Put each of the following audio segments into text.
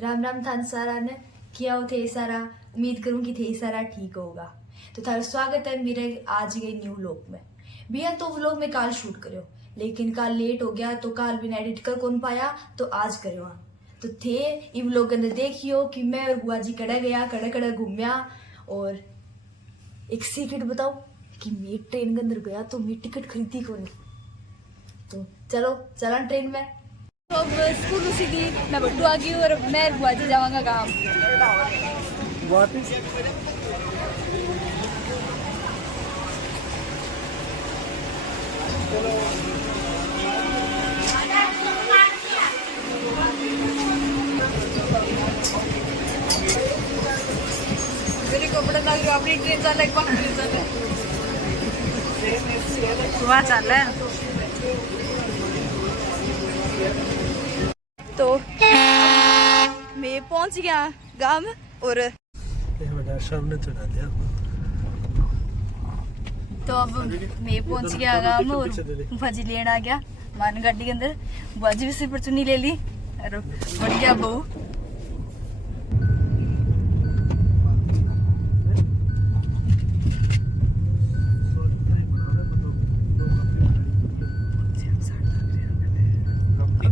राम राम थान सारा ने किया हो थे सारा। उम्मीद करूँ कि थे सारा ठीक होगा। तो थारा स्वागत है मेरे आज के न्यू व्लॉग में। भैया तो व्लॉग में काल शूट करो, लेकिन काल लेट हो गया तो काल बिना एडिट कर कौन पाया, तो आज करो। तो थे इ व्लॉग ने देखियो कि मैं और बुआ जी कड़े गया, कड़े कड़े घूमया। और एक सीक्रेट बताओ कि मैं ट्रेन के अंदर गया तो मैं टिकट खरीदी कौन। तो चलो चला ट्रेन में। तो अब स्कूल उसी थी, मैं बट्टू आ गई और मैं बुआ जी जाऊंगा काम। मेरे कपड़े लग रहे अपनी ट्रेन चल एक बार ट्रेन चल वहाँ चल रहा है। तो मैं पहुंच गया गांव और सामने चढ़ा दिया। तो अब मैं पहुंच गया गांव और भाजी लेने आ गया मान गाड़ी के अंदर। भाजी भी सिर पर चुन्नी ले ली और बढ़ गया बहू।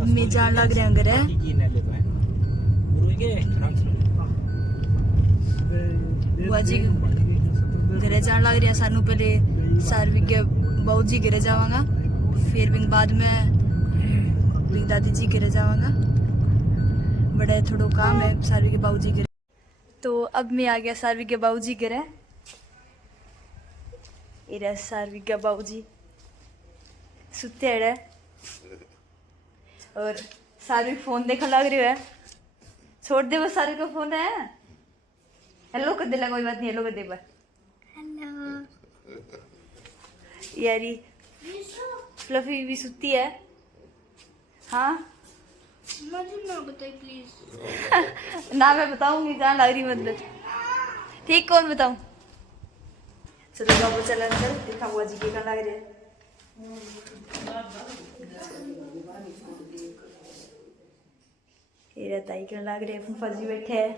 मैं जान लग रहा घर है। बुआ जी घरे जान लग रहा सानू। पहले सारवी के बहू जी घरे जावांगा, फिर भी बाद में दादी जी घरे जावांगा। बड़ा थोड़ा काम है सारवी के बाबू जी घरे। तो अब मैं आ गया सारवी के बाबू जी घरे। ये सारवी के बाबू जी सुते है और सारवी फोन देखने लग रही है। छोड़ दे वो सारवी का फोन है। हेलो कर दे, कोई बात नहीं, हेलो कर दे पर। यारी फ्लफी भी सुती है। हाँ मुझे ना बताइए प्लीज। ना मैं बताऊंगी जहाँ लग रही मतलब। ठीक कौन बताऊं। चलो बाबू चला चल देखा बुआ जी के कहाँ लग रहे हैं। ये ताई के लग रहे हैं, फूफा जी बैठे हैं।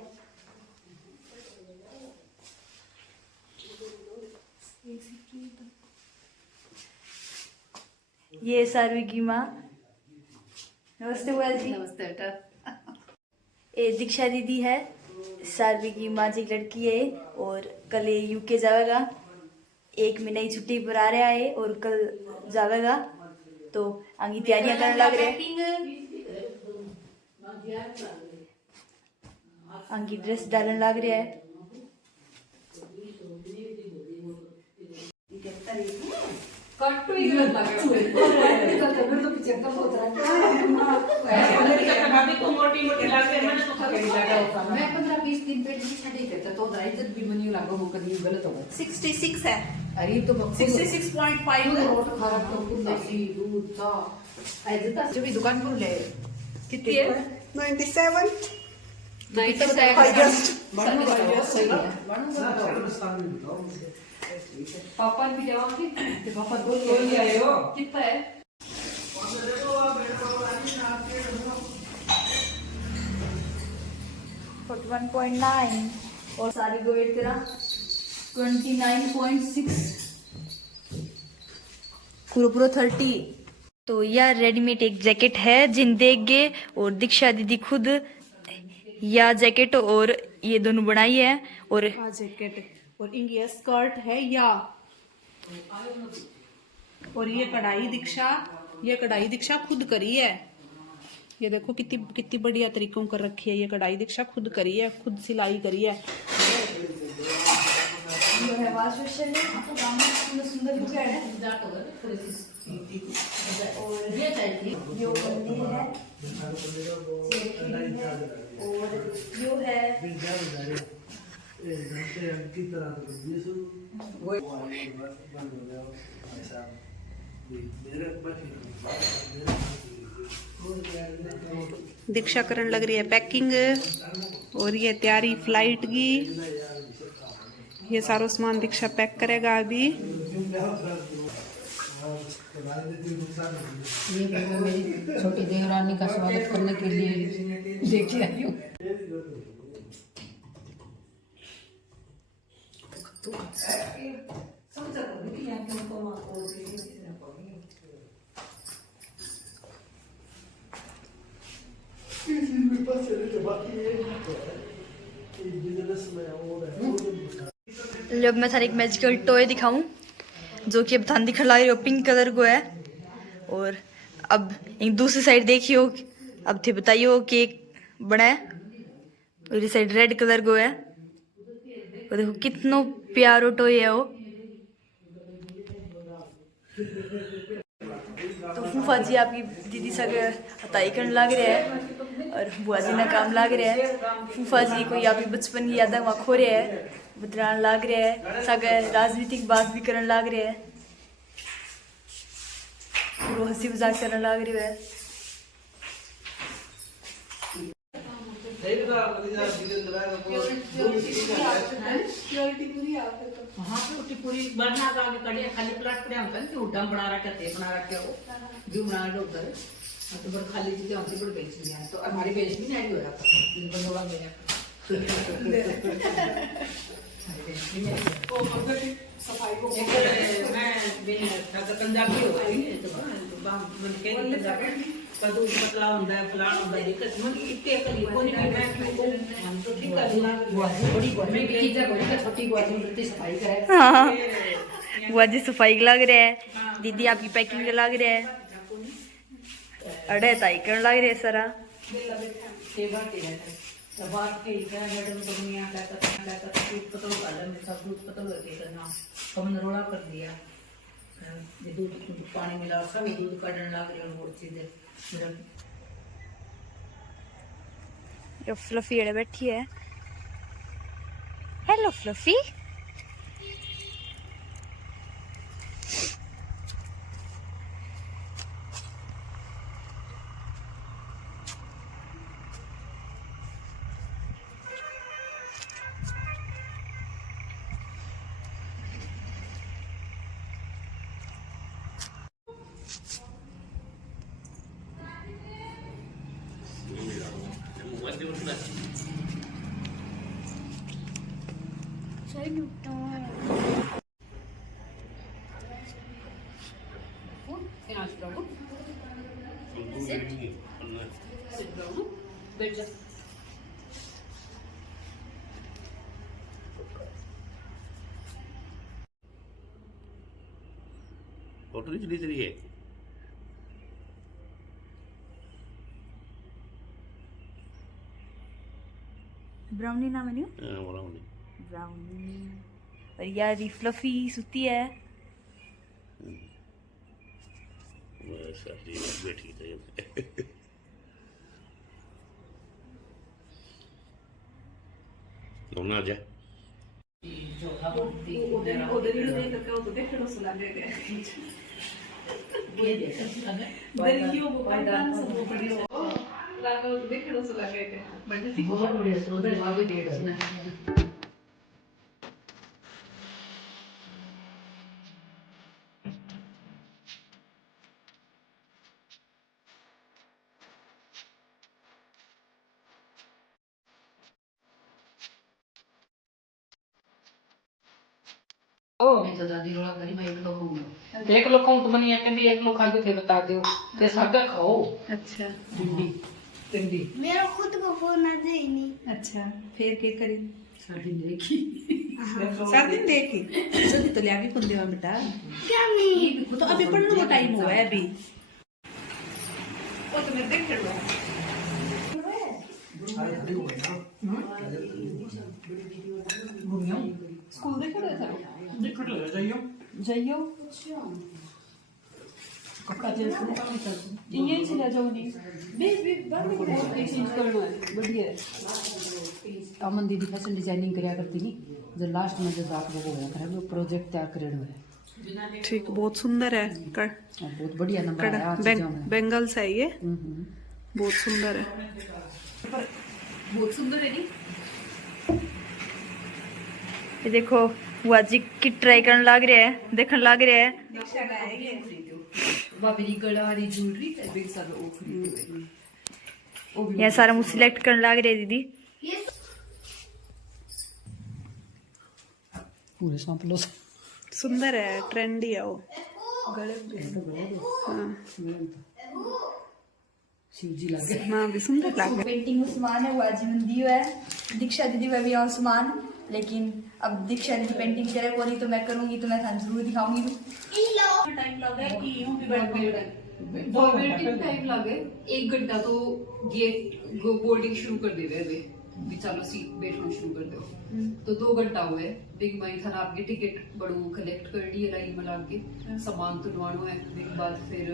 ये सारवी की माँ। नमस्ते बुआ जी। नमस्ते बेटा। ये दीक्षा दीदी है, सारवी की माँ जी लड़की है और कल ये यूके जाएगा। 1 महीने की छुट्टी पर आ रहा है और कल जाएगा। तो आगे तैयारियां करने लग रहे हैं। आगे ड्रेस डालने लग रहे हैं। मैं 15-20 दिन पेट भी छड़ी करता तो इज्जत भी मनी लागो वो कभी गलत हो गया। 66 है। अरे तो 66.5 रोट खराब तो कुछ लस्सी दूध चा इज्जत जो भी दुकान पर ले कितनी है 97। 97 सही है। पापा भी जाओगे कि पापा दो ले आए हो कितना है। और 1.9 और सारी को वेट करा 29.6 पूरा 30। तो यह रेडीमेड एक जैकेट है जिन देंगे और दीक्षा दीदी खुद यह जैकेट और ये दोनों बनाई है। और जैकेट और ये स्कर्ट है या और ये कढ़ाई दीक्षा खुद करी है। ये देखो कितनी कितनी बढ़िया तरीकों कर रखी है। ये कढ़ाई दीक्षा खुद करी है, खुद सिलाई करी है। वाश मशीन में सुंदर लुक है। और ये यो है और यो है दीक्षा करने लग रही है पैकिंग और ये तैयारी फ्लाइट की। ये सारा सामान दीक्षा पैक करेगा अभी। ये मैं मेरी छोटी देवरानी का स्वागत करने के लिए लेके आई हूँ। लो मैं थारे एक मैजिकल टॉय दिखाऊं जो कि अब थान दिखा लग रही हो पिंक कलर को है। और अब एक दूसरी साइड देखियो, अब थे बताइयो केक बना है और इस साइड रेड कलर को है। और देखो कितनो प्यारो टॉय है वो। तो फूफा जी आपकी दीदी सगे हताई करने लग रहे हैं और बुआ जी ना काम लग रहे हैं। फूफा जी कोई आपकी बचपन की यादें वहाँ खो रहे हैं, बतलान लग रहे हैं, सगे राजनीतिक बात भी करने लग रहे हैं, वो हंसी मजाक करने लग रही है। हाँ प्योरिटी पूरी बनना का आगे कड़िया खाली प्लाट पड़े हम कि उड्डा बना रखा ते बना रखे हो जो बना रहे उधर तो बड़ खाली चीजें हमसे बड़ बेच दिया तो हमारी बेच भी नहीं हो रहा था इन बंदों का मेरा सफाई को मैं पंजाबी हो गई तो मन के कदू पतला होता है फलाना होता है दिक्कत मन इतने कली को नहीं मैं हम तो ठीक कर लिया बड़ी मैं की जगह बड़ी छोटी गुआजी उतनी सफाई करे। हाँ बुआ जी सफाई लग रहे हैं, दीदी आपकी पैकिंग लग रहे हैं, अड़े ताई करने लग रहे हैं सारा। बात के क्या मैडम दुनिया का दूध पतल काला में सब दूध पतल लगे करना कमन रोड़ा कर दिया ये दूध पानी मिला सब दूध काटने लग रही और चीजें ये फ्लफी अड़े बैठी है। Hello fluffy. फोटो नहीं चली है ब्राउनी नाम है न्यू ब्राउनी। और यार ये फ्लफी सुती है। बैठी थी आ जा एक लोग खाऊं तो बनी है कहती एक लोग खा के फिर बता दो ते सागा खाओ। अच्छा भिंडी मेरा खुद को फोन आ जाए नहीं। अच्छा फिर क्या करी साड़ी देखी सात दिन देखी जल्दी तो ले आगे कौन देवा बेटा क्या मैं तो अभी पढ़ने का टाइम हुआ है अभी। वो तो मैं देख लो स्कूल देख रहे थे जाइयो कपड़ा चेंज करना नहीं करते ये चला जाओ नहीं चेंज करना है बढ़िया है। अमन दीदी फैशन डिजाइनिंग करया करती नहीं जो लास्ट में जो आप लोगों को करे वो प्रोजेक्ट तैयार करे हुए है। ठीक बहुत सुंदर है बहुत बढ़िया नंबर है आज बेंगल्स है ये बहुत सुंदर है बहुत सुंदर है नी। ये देखो बुआ जी की ट्राई करने लग रहे हैं देखने लग रहे हैं। वह मेरी गलारी ज्वेलरी है बिग सारा वो खरीदे हुए यह सारा मुझे सिलेक्ट करने लग रहे दीदी। पूरे सांप लो सुंदर है, ट्रेंडी है वो। शिव जी लगे हाँ भी सुंदर लग पेंटिंग में सामान है वो आजीवन दियो है। दीक्षा दीदी में भी और सामान, लेकिन अब दीक्षा दीदी पेंटिंग करे को नहीं तो मैं करूंगी तो मैं थाने जरूर दिखाऊंगी। टाइम लगा है कि यूं भी बैठ टाइम लगे 1 घंटा तो गेट बोर्डिंग शुरू कर दे रहे भी चलो सीट बैठना शुरू कर दो तो 2 घंटा हुए बिग माई थाना आपके टिकट बड़ू कलेक्ट कर ली लाइन में लाग के सामान तुलवानो है बिग बाद फिर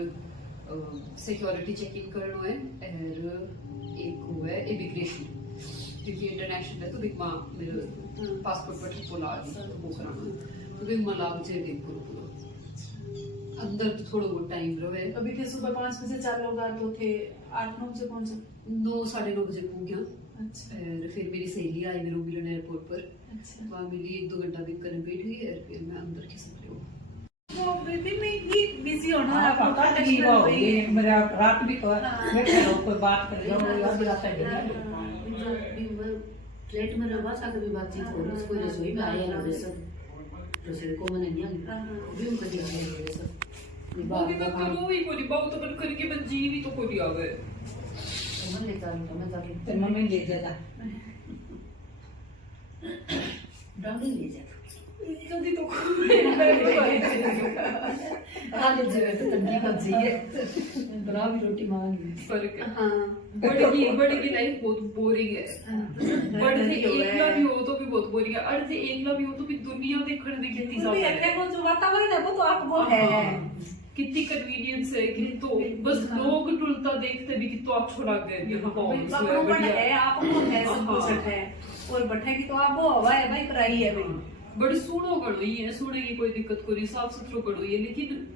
सिक्योरिटी चेक इन करनो है और एक हुआ है इमिग्रेशन क्योंकि इंटरनेशनल है तो बिग माँ मेरे पासपोर्ट पर ठप्पो ला दी तो वो कराना तो बिग माँ लाग जाए दिन पूरा अंदर तो थोड़ा बहुत टाइम रहे। अभी थे सुबह 5 बजे चालू होगा तो थे 8-9 बजे पहुंचे। 9 साढ़े 9 बजे पहुंच गया। अच्छा और फिर मेरी सहेली आई मेरे मिलन एयरपोर्ट पर। अच्छा वहाँ मिली 1-2 घंटा दिन करने बैठ गई और फिर मैं अंदर की सकती हूँ। वो बेबी में ही बिजी होना हाँ, आपको पता नहीं वो ये मेरा रात भी मैं कह कोई बात कर लो अभी रात है फ्लैट में रहा था कभी बातचीत हो रही कोई रसोई में आया ना सब रसोई को मैंने नहीं भी उनका दिया है सब वो भी मैं करूँ ही कोई बात तो बन करके बन जी भी तो कोई आ गए तो मैं ले जाऊँ मैं जाके तेरे मम्मी ले जाता डाउन ले जाता जल्दी तो हाँ ले जाए तो तंगी बच जाइए बड़ा भी रोटी मांगी फर्क है। हाँ बड़े की लाइफ बहुत बोरिंग है। बड़े से एकला भी हो तो भी बहुत बोरिंग है। अड़ से एकला भी हो तो भी दुनिया देखने की कितनी तो भी ज्यादा है वो जो वातावरण है वो तो आपको है कितनी कन्वीनियंस है कि तो बस लोग टुलता देखते भी कितना अच्छा लग गया यहाँ अपनों पर है आपको है सब कुछ है और बैठे की तो आप वो हवा है भाई पराई है भाई बड़े सूढ़ो करो ही है सूढ़े की कोई दिक्कत कोई साफ सुथरो करो ही है लेकिन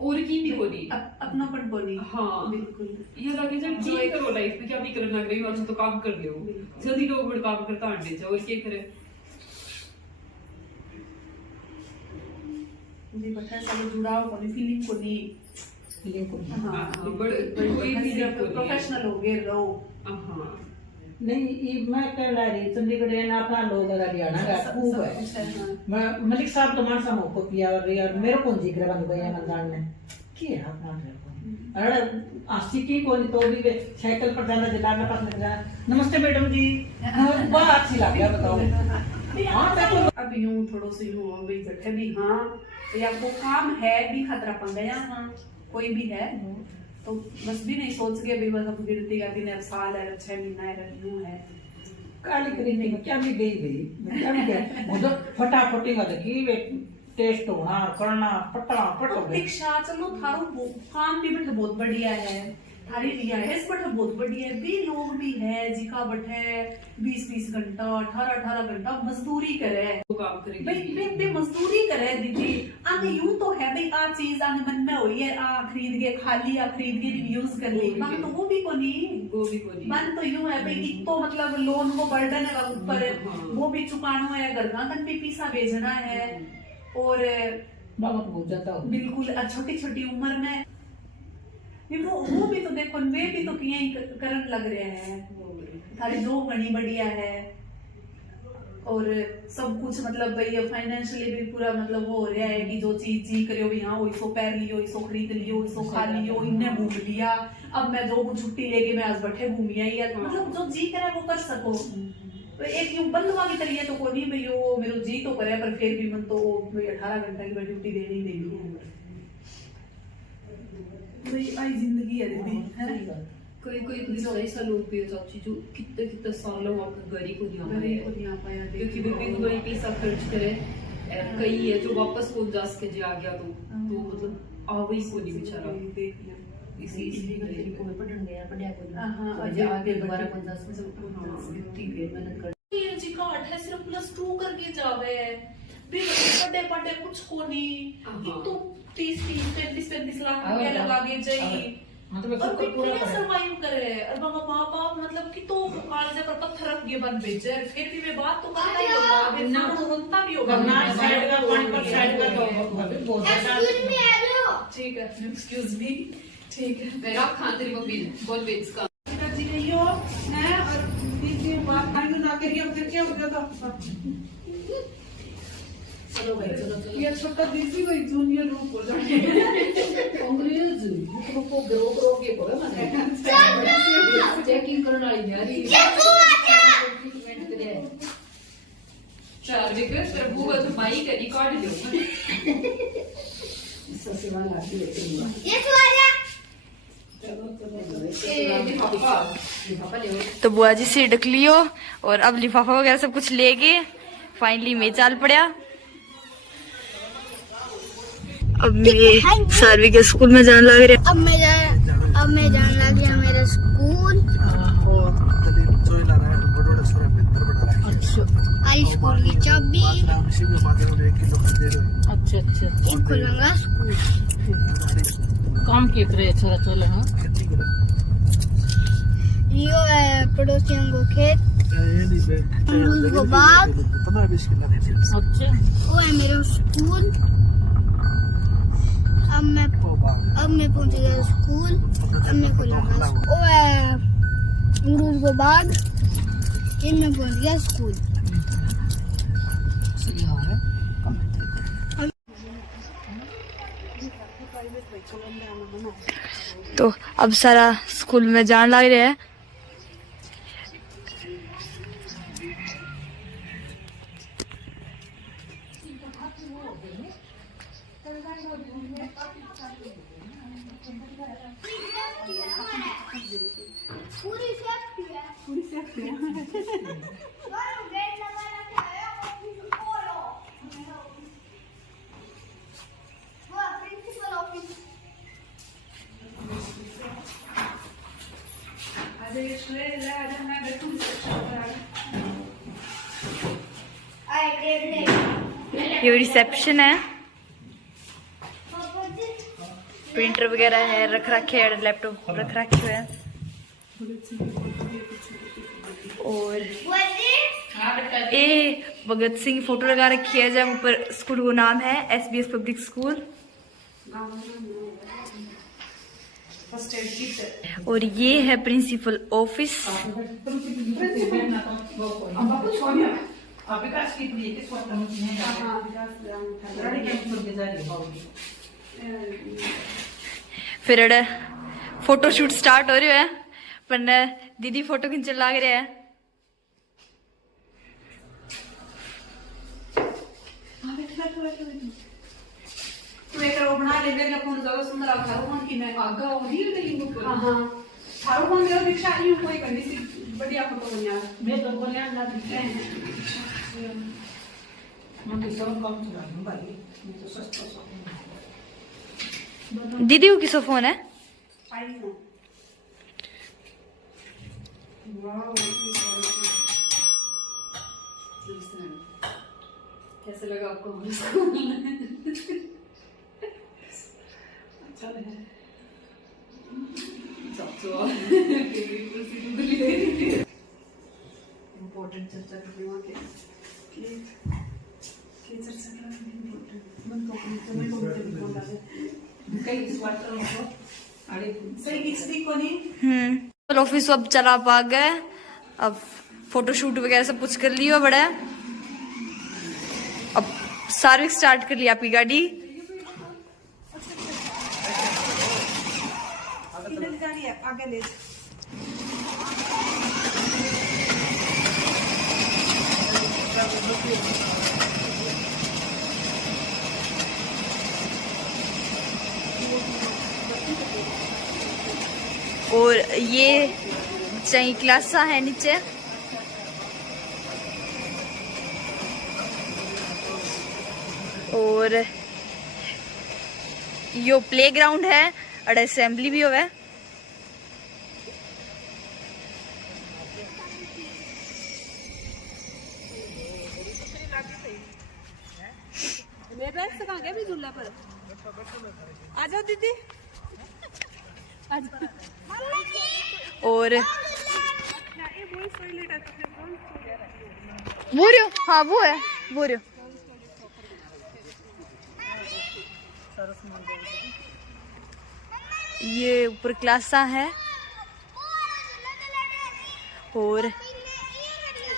और की भी कोनी अपनापन बोली हाँ बिल्कुल ये लगे जब जी करो लाइफ में क्या भी करना लग रही हो अच्छा तो काम कर ले जल्दी लोग बड़े काम करता आंटे जाओ और क्या करे जी बैठे सब जुड़ाव कोनी फीलिंग कोनी फीलिंग को हाँ बड़े कोई भी प्रोफेशनल हो गए रहो हाँ नहीं ये मैं कह रही चंडीगढ़ है ना अपना लोग हरियाणा का खूब है मैं मलिक साहब तो मानसा मोको किया और मेरे को जिक्र बंद गया मंदान ने की है अपना अरे आसी की कोई तो भी साइकिल पर जाना जिला में पास में जाना नमस्ते मैडम जी बहुत अच्छी लग गया बताओ हाँ तो अब यूं थोड़ो से यूं भाई बैठे भी हाँ या वो काम है भी खतरा पड़ गया हाँ कोई भी है तो बस भी नहीं सोच के भी बस अब गिरती का दिन अब साल है 6 महीना है यूं है काली करी नहीं क्या भी गई क्या भी गई मुझे फटाफटी का देखी टेस्ट होना करना पटना पट हो गई दीक्षा चलो थारो काम भी बट बहुत बढ़िया है थारी लिया है इस बट बहुत बढ़िया है भी लोग भी है जिका बैठे 20-20 घंटा 18-18 घंटा मजदूरी करे काम करेगी भाई मजदूरी करे दीदी आगे यूं तो है भाई आ चीज आगे मन में हुई है आ खरीद के खाली आ खरीद के भी यूज कर ले मन तो वो भी कोनी मन तो यूं है भाई एक तो मतलब लोन को बर्डन है ऊपर वो भी चुकाना है घर का तन भी पैसा भेजना है और बहुत हो जाता हो बिल्कुल छोटी छोटी उम्र में वो भी तो देखो वे भी तो किया ही करन लग रहे हैं थारी जॉब बड़ी बढ़िया है और सब कुछ मतलब भाई फाइनेंशियली भी पूरा मतलब वो हो रहा है कि जो चीज जी करो भी हाँ वही सो पैर लियो वही सो खरीद लियो वही सो खा लियो इन्ने घूम लिया अब मैं जो छुट्टी लेके मैं आज बैठे घूमी आई है मतलब जो जी करे वो कर सको तो एक यूं बंदवा की तरह तो को नहीं भाई वो मेरो जी तो करे पर फिर भी मन तो 18 घंटे की ड्यूटी देनी ही देनी है भाई आई जिंदगी है दीदी है ना कोई पुलिस ऐसा लोग भी हो चाची जो कितने सालों आपको घरी को नहीं आ पाया क्योंकि बेबी को ही पैसा खर्च करे कई है जो वापस को जा सके जे आ गया तो मतलब आ वही को नहीं बेचारा इसलिए को पढ़न गया पढ़या को हां आज आगे दोबारा 50 इतनी फिर मेहनत कर ये जी का 8 सिर्फ +2 करके जावे फिर पढ़े कुछ को नहीं तो 30-35 लाख रुपया लगा के जाई हाँ तो मैं और सबको पूरा कितने सर्वाइव करे और माँ बाप मतलब कि तो कागज पर पत्थर रख के बन भेजे फिर भी मैं बात तो करता ही होगा ना तो रोता भी होगा साइड का पॉइंट पर साइड का तो बहुत ज्यादा ठीक है, एक्सक्यूज मी, ठीक है। मेरा खान तेरी मम्मी ने बोल बेच का जी नहीं हो मैं और बीच बात खाने ना करिए फिर क्या हो जाता। चलो भाई चलो ये छोटा दीदी भाई जूनियर रूप हो जाए अंग्रेज को ग्रो के को माने चेकिंग करने वाली यारी ट्रीटमेंट करे चार्ज कर तेरा बुआ तो माई का रिकॉर्ड दो सबसे वाला लाती है ये तो आ जा। पापा ले तो बुआ जी से ढक लियो और अब लिफाफा वगैरह सब कुछ लेके फाइनली मैं चाल पड़ा। अब मैं सारवी के स्कूल में जाने लग रहा। अब मैं जाने लग गया मेरा स्कूल। जोई ला रहा है बड़ोड़ा सोरा बेहतर बना रहा है। आई स्कूल की चाबी। राम सिंह के पास में 1 किलो दे दो। अच्छा अच्छा एक खुलूंगा स्कूल। काम के करे छोरा चलो हां यो है पड़ोसियों को खेत। ये नहीं बे अमरूद को बाग। 15-20 किलो दे दिया। अच्छा वो है मेरा स्कूल। अब मैं पहुंच गया स्कूल। अब मैं खुलूंगा। वो है अमरूद को बाग। ये मैं पहुंच गया स्कूल। सही है तो अब सारा स्कूल में जाने लग रहे हैं। पूरी सेफ्टी है। पूरी सेफ्टी है। गेट लगा रखा है ऑफिस खोलो। वो प्रिंसिपल ऑफिस। आज ये स्ट्रेट ले आज मैं बैठूं आए डेढ़ ये रिसेप्शन है। प्रिंटर वगैरह है रख रखे है, लैपटॉप रख रखे हुए हैं और ये भगत सिंह की फोटो लगा रखी है। जब ऊपर स्कूल का नाम है SBS पब्लिक स्कूल। और ये है प्रिंसिपल ऑफिस। फिर फोटो शूट स्टार्ट हो रही है पर दीदी फोटो खींचने लग रहे हैं। तू एक रो बना ले मेरा फोन ज्यादा सुंदर आ थारो फोन की मैं आगा और रील के लिंक पर हां थारो फोन मेरा रिक्शा ही कोई करनी सी बढ़िया फोटो बनिया मैं तो बोले ना दिखते हैं मैं तो सब काम चला दूं भाई मैं तो सस्ता सा दीदी को किसका फोन है? आईफोन। वाओ कैसे लगा आपको अच्छा है इम्पोर्टेंट चर्चा करने वाले की चर्चा करने इम्पोर्टेंट मन तो मैं को बोल रहा है कई स्वार्थ हो अरे सही किसदी को नहीं ऑफिस अब चला पा गए। अब फोटो शूट वगैरह सब कुछ कर लियो बड़ा। अब सर्विस स्टार्ट कर लिया आपकी गाड़ी। इधर गाड़ी है आगे ले और ये चाहिए क्लासा है नीचे। और यो प्लेग्राउंड है और असेंबली भी होवे। मैं बैठ सका क्या भी झूला पर आ जाओ दीदी और वो रहो, हाँ वो है वो रहो। ये ऊपर क्लासा है और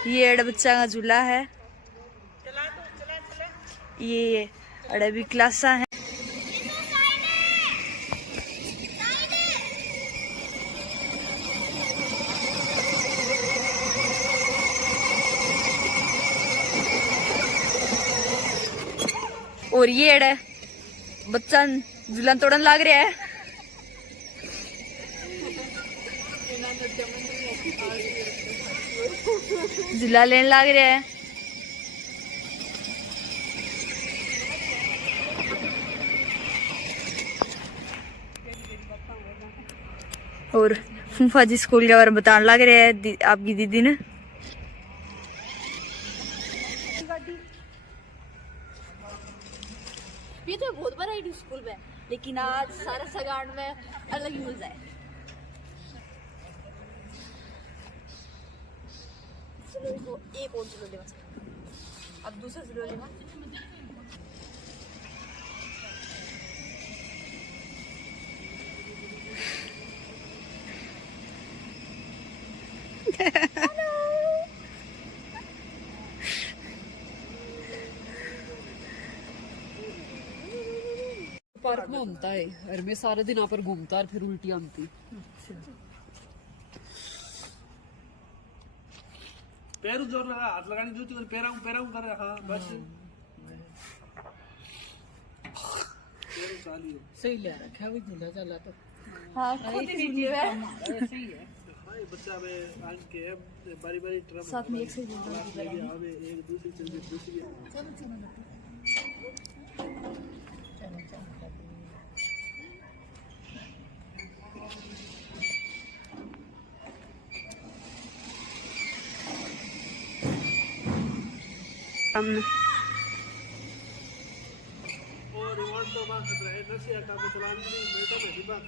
ये अड़ा बच्चा का झूला है। ये अड़ा भी क्लासा है। और ये अड़ा बच्चा झूला तोड़न लाग रहा है। झूला लेन लाग रहा है। और फूफा जी स्कूल के बारे में बताने लग रहे हैं आपकी दीदी ने। ये तो बहुत बड़ा है स्कूल में, लेकिन आज सारा सगाड़ में अलग ही मजा है। चलो एक और चलो ले, अब दूसरा चलो लेना। पार्क में घूमता है और मैं सारे दिन यहाँ पर घूमता और फिर उल्टी आती। पैर जोर लगा, हाथ लगाने जूती कर पैरा कर रहा। बस पैर चाली सही ले रखा है, वो झूला चला तो हाँ खुद ही झूले है। सही है। हां बच्चा में आज के बारी ट्रम साथ में एक से झूला आवे, एक दूसरी चल गई दूसरी। सामने और रिमोट तो बात कर रहे हैं, नसी का तो चलाने नहीं बेटा मेरी बात।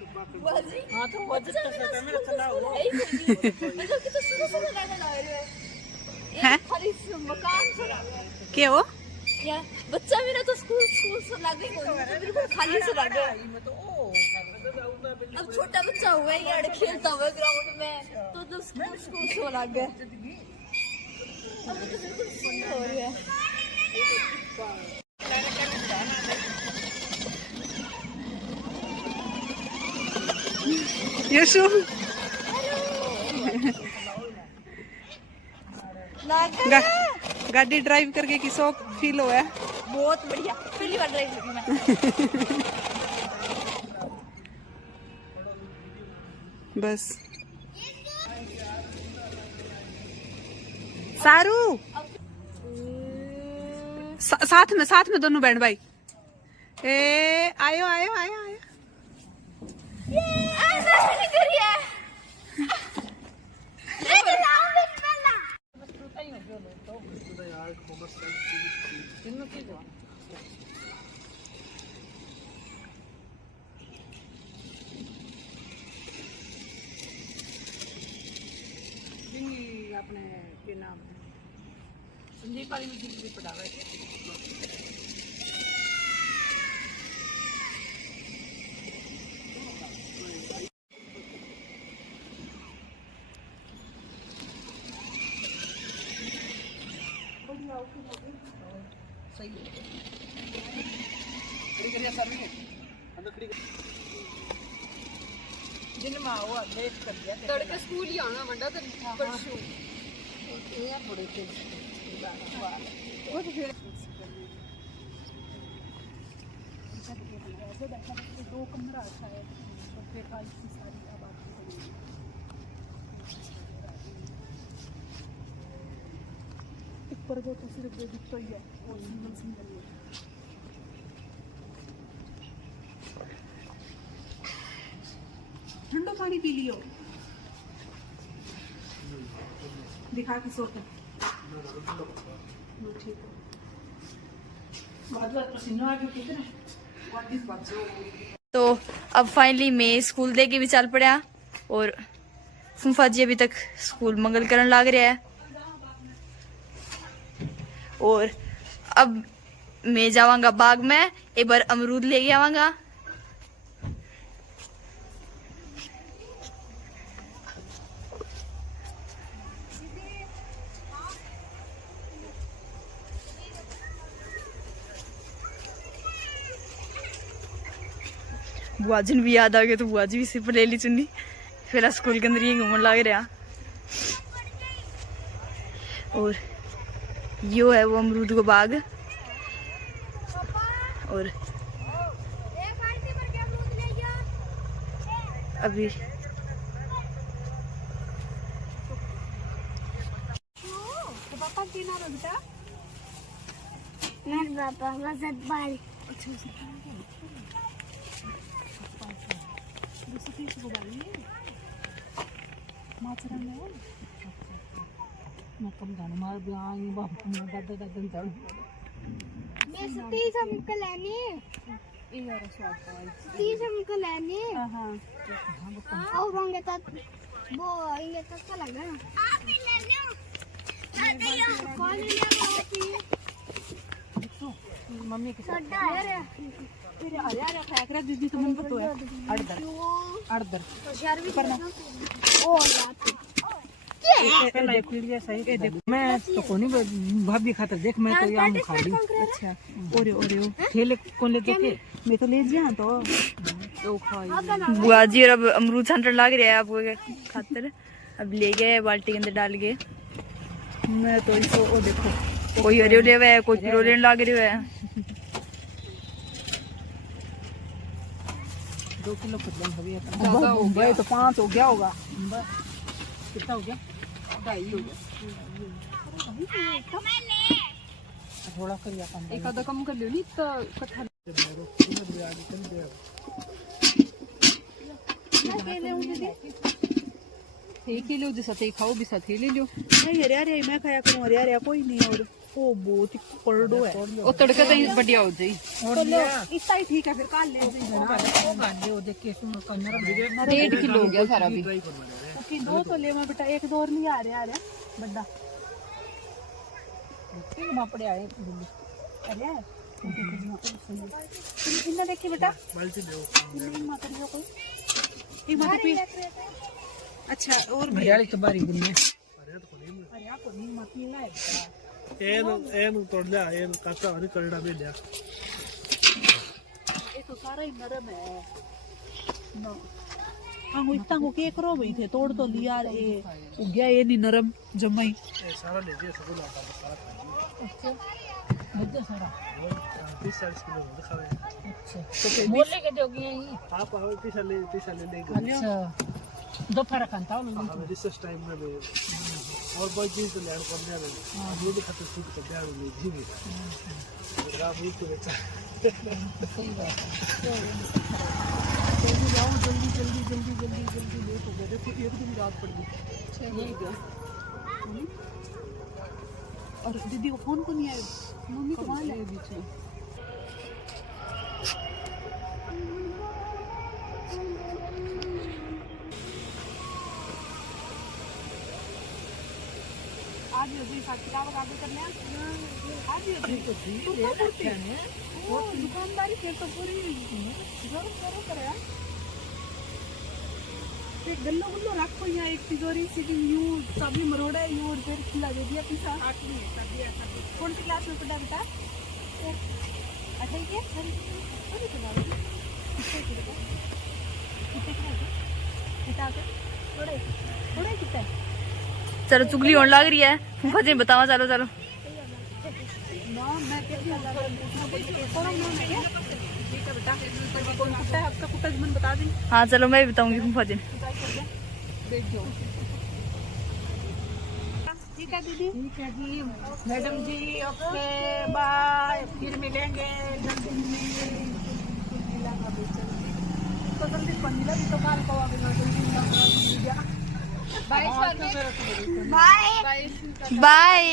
हाँ तो वो जितना सा कैमरा चला हुआ मतलब कि तो सुनो गाना गा रहे हैं? खाली मकान से लग रहा है क्या वो यार। बच्चा मेरा तो स्कूल से लग गई, तो बिल्कुल खाली से लग गया। मैं तो ओ अब छोटा बच्चा हुआ है यार, खेलता हुआ ग्राउंड में, तो स्कूल से लग गया। अब तो बिल्कुल सुन हो रही है। यशु गाड़ी ड्राइव करके की शौक फील हुआ है? बहुत बढ़िया, पहली बार ड्राइव की मैं। बस सारू साथ में दोनों बैंड भाई। ए आयो आयो आयो आयो। अपने के नाम संजीव पाली में भी पढ़ा रहे थे। जिनमा हुआ लेट कर दिया तड़के स्कूल ही आना वंडा तो परसों ये थोड़े से दो कमरा अच्छा है तो फिर खाली सारी आबादी ऊपर जो तो सिर्फ दिखता ही है वो सिंगल है। ठंडा पानी पी लियो, दिखा के सोते। ठीक है। बाद पसीना आ गया कितना तो अब फाइनली मैं स्कूल दे के भी चल पड़ा और फूफा जी अभी तक स्कूल मंगल करन लाग रहा है। और अब मैं जावांगा बाग में, एक बार अमरूद लेके आवांगा बुआ जी भी याद आ गया तो बुआ जी भी सिर्फ ले ली चुन्नी। फिर स्कूल के अंदर ही घूमने लग रहा। और यो है वो अमरूद का बाग। और अभी पापा की नाम है बेटा? मेरे पापा वजद बाल मम्मी के साथ दीदी तो मन पतो है अड़दर मैं तो कोनी भाभी खातर देख मैं तो आम खा ली। अच्छा ओरे ठेले कौन ले देखे मैं तो ले जा तो खाई। बुआ जी और अब अमरूद छांटने लग रहा है आपको खातर। अब ले गए बाल्टी के अंदर डाल के। मैं तो इसको ओ देखो कोई हरे ले हुए है, कोई किलो लेने लग रहे है। 2 किलो खत्म हो गया हो गया तो 5 हो गया होगा। कितना हो गया? 2.5 हो गया। थोड़ा कर लिया कम एक आधा कम कर लियो नहीं तो कट्ठा एक ही लो जैसा थे खाओ भी साथ ही ले लो। नहीं अरे मैं खाया करूं अरे कोई नहीं। और वो बहुत ही पलडो है वो तड़का तो बढ़िया हो जाई। इतना ही ठीक है फिर काल ले वो देख के 1.5 किलो हो गया सारा भी। क्योंकि 2 तो ले मैं बेटा 1 2 और नहीं आ रहे बड़ा मां पड़े आए अरे इन्ना देखिए बेटा बाल्टी दो माता दी कोई एक माता पी। अच्छा और हरियाली तो बारी बुन्ने अरे को नहीं मत मिला है एन तोड़ लिया एन काटा और करड़ा भी लिया। ये तो सारा ही नरम है ना। हां वो इतना को के करो भाई थे तोड़ तो लिया ये हो गया ये नहीं नरम जमाई सारा ले दिया सब लाता सारा। अच्छा मजा सारा 30-40 किलो दिखा रहे। अच्छा तो बोले के दोगे यही आप आओ 30 ले लेंगे। अच्छा दोपहर खानता हूं रिसर्च टाइम में और कोई चीज तो लैंड करने में ये भी खतरे से तो क्या नहीं भी रात ही तो बेचा सही बात है। जाओ जल्दी लेट हो गया। देखो एक दिन रात पड़ गई यही क्या। और दीदी को फोन को नहीं आया मम्मी को वहां ले बीच में आज ये हिसाब किताब आगे करने आज ये तो ठीक है वो दुकानदारी फिर तो पूरी जरूर करे यार। फिर गल्लो रखो यहाँ एक तिजोरी सिटिंग यू सभी मरोड़ा यू और फिर खिला दे दिया पिसा। कौन सी क्लास में पढ़ा बेटा? 8वीं के थोड़े कितना चलो चुगली होने लग रही है। मुझे बतावा चलो नाम मैं क्या ठीक है बेटा कौन कुत्ता है आपका कुत्ता जमन बता दी। हाँ चलो मैं भी बताऊंगी फजन। बैठ जाओ ठीक है दीदी। ठीक है जी मैडम जी ओके बाय फिर मिलेंगे जल्दी तो जल्दी पंडिला भी तो काल को आगे जल्दी बाय।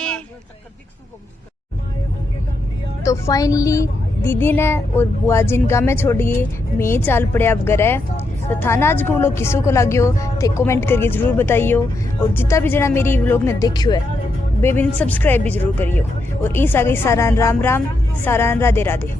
तो फाइनली दीदी ने और बुआ जिन का मैं छोड़ गई मैं चाल पड़े अब घर है। तो थाना आज को व्लॉग किसों को लाग्यो थे कमेंट करके जरूर बताइयो। और जितना भी जना मेरी व्लॉग ने देखियो है बेबिन सब्सक्राइब भी जरूर करियो। और इस आगे सारा राम राम सारा राधे राधे।